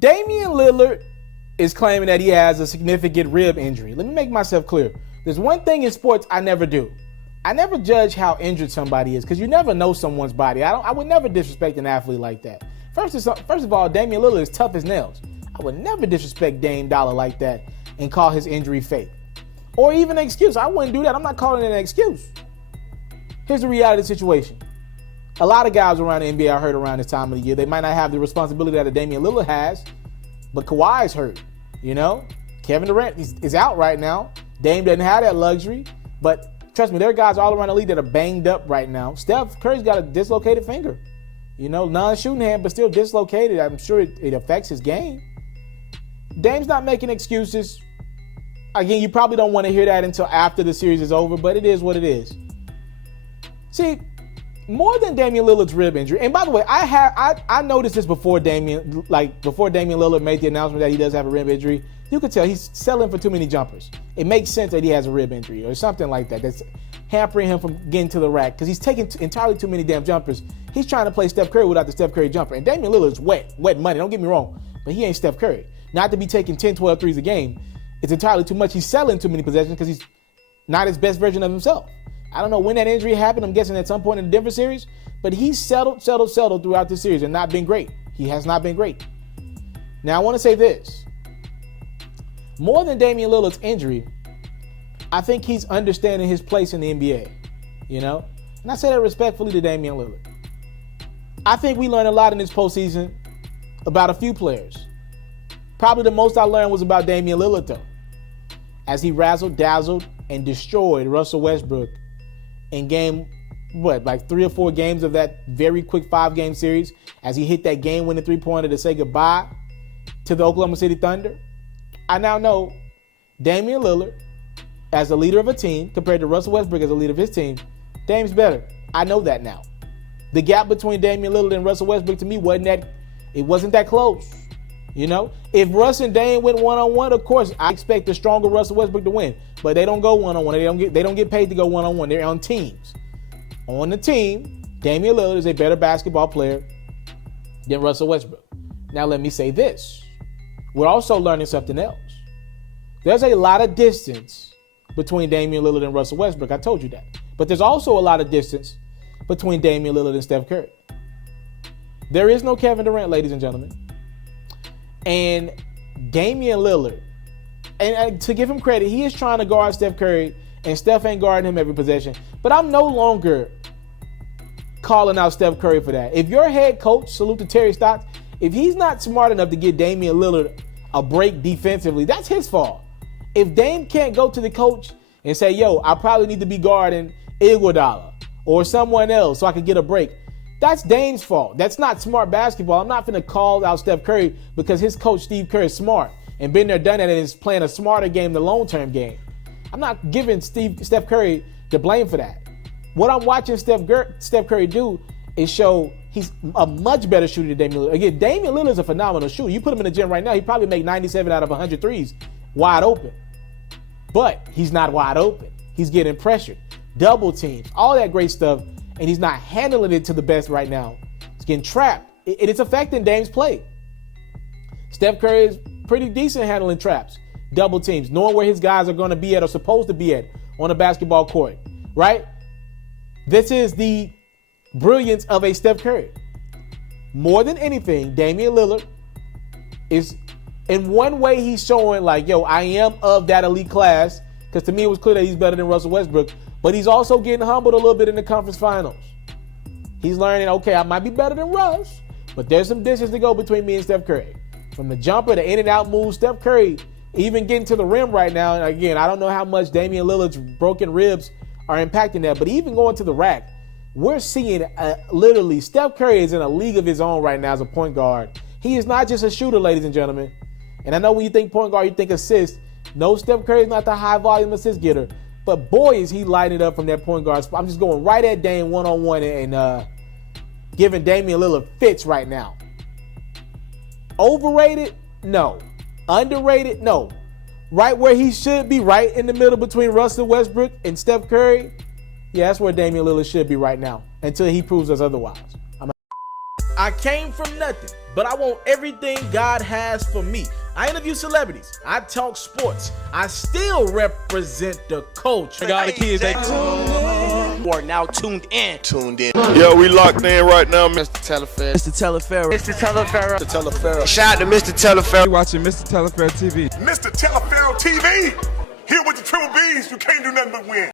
Damian Lillard is claiming that he has a significant rib injury. Let me make myself clear. There's one thing in sports I never do. I never judge how injured somebody is because you never know someone's body. I would never disrespect an athlete like that. First of all, Damian Lillard is tough as nails. I would never disrespect Dame Dollar like that and call his injury fake. Or even an excuse. I wouldn't do that. I'm not calling it an excuse. Here's the reality of the situation. A lot of guys around the NBA are hurt around this time of the year. They might not have the responsibility that a Damian Lillard has, but Kawhi's hurt, you know? Kevin Durant is out right now. Dame doesn't have that luxury, but trust me, there are guys all around the league that are banged up right now. Steph Curry's got a dislocated finger. You know, non-shooting hand, but still dislocated. I'm sure it affects his game. Dame's not making excuses. Again, you probably don't want to hear that until after the series is over, but it is what it is. See, more than Damian Lillard's rib injury, and by the way, I noticed this before Damian Lillard made the announcement that he does have a rib injury. You could tell he's settling for too many jumpers. It makes sense that he has a rib injury or something like that that's hampering him from getting to the rack because he's taking entirely too many damn jumpers. He's trying to play Steph Curry without the Steph Curry jumper. And Damian Lillard's wet money, don't get me wrong, but he ain't Steph Curry. Not to be taking 10, 12 threes a game. It's entirely too much. He's selling too many possessions because he's not his best version of himself. I don't know when that injury happened. I'm guessing at some point in the Denver series, but he's settled throughout the series and not been great. He has not been great. Now, I want to say this. More than Damian Lillard's injury, I think he's understanding his place in the NBA, you know? And I say that respectfully to Damian Lillard. I think we learned a lot in this postseason about a few players. Probably the most I learned was about Damian Lillard, though, as he razzle-dazzled and destroyed Russell Westbrook in game, 3 or 4 games of that very quick 5-game series, as he hit that game-winning three-pointer to say goodbye to the Oklahoma City Thunder. I now know Damian Lillard, as a leader of a team, compared to Russell Westbrook as a leader of his team, Dame's better. I know that now. The gap between Damian Lillard and Russell Westbrook to me wasn't that close. You know, if Russ and Dame went one-on-one, of course, I expect the stronger Russell Westbrook to win. But they don't go one-on-one. They don't get paid to go one-on-one. They're on teams. On the team, Damian Lillard is a better basketball player than Russell Westbrook. Now, let me say this. We're also learning something else. There's a lot of distance between Damian Lillard and Russell Westbrook. I told you that. But there's also a lot of distance between Damian Lillard and Steph Curry. There is no Kevin Durant, ladies and gentlemen. And Damian Lillard, and to give him credit, he is trying to guard Steph Curry, and Steph ain't guarding him every possession. But I'm no longer calling out Steph Curry for that. If your head coach, salute to Terry Stotts, if he's not smart enough to get Damian Lillard a break defensively, that's his fault. If Dame can't go to the coach and say, yo, I probably need to be guarding Iguodala or someone else so I can get a break, that's Dame's fault. That's not smart basketball. I'm not going to call out Steph Curry because his coach, Steve Kerr, is smart and been there, done that, and is playing a smarter game than the long-term game. I'm not giving Steph Curry the blame for that. What I'm watching Steph Curry do is show he's a much better shooter than Damian Lillard. Again, Damian Lillard is a phenomenal shooter. You put him in the gym right now, he'd probably make 97 out of 100 threes wide open. But he's not wide open. He's getting pressured, double teams, all that great stuff. And he's not handling it to the best right now. He's getting trapped. It's affecting Dame's play. Steph Curry is pretty decent handling traps, double teams, knowing where his guys are going to be at or supposed to be at on a basketball court, right? This is the brilliance of a Steph Curry. More than anything, Damian Lillard is, in one way, he's showing like, yo, I am of that elite class, because to me it was clear that he's better than Russell Westbrook. But he's also getting humbled a little bit in the conference finals. He's learning, okay, I might be better than Russ, but there's some distance to go between me and Steph Curry. From the jumper, the in and out move, Steph Curry even getting to the rim right now. And again, I don't know how much Damian Lillard's broken ribs are impacting that, but even going to the rack, we're seeing literally Steph Curry is in a league of his own right now as a point guard. He is not just a shooter, ladies and gentlemen. And I know when you think point guard, you think assist. No, Steph Curry is not the high volume assist getter. But boy, is he lighting up from that point guard spot. I'm just going right at Dame one-on-one and giving Damian Lillard fits right now. Overrated? No. Underrated? No. Right where he should be, right in the middle between Russell Westbrook and Steph Curry? Yeah, that's where Damian Lillard should be right now until he proves us otherwise. I came from nothing. but I want everything God has for me. I interview celebrities. I talk sports. I still represent the culture. I got the kids. You are now tuned in. Yeah, we locked in right now, Mr. Mr. Taliaferro. Mr. Taliaferro. Shout out to Mr. Taliaferro. You're watching Mr. Taliaferro TV. Mr. Taliaferro TV, here with the triple B's, you can't do nothing but win.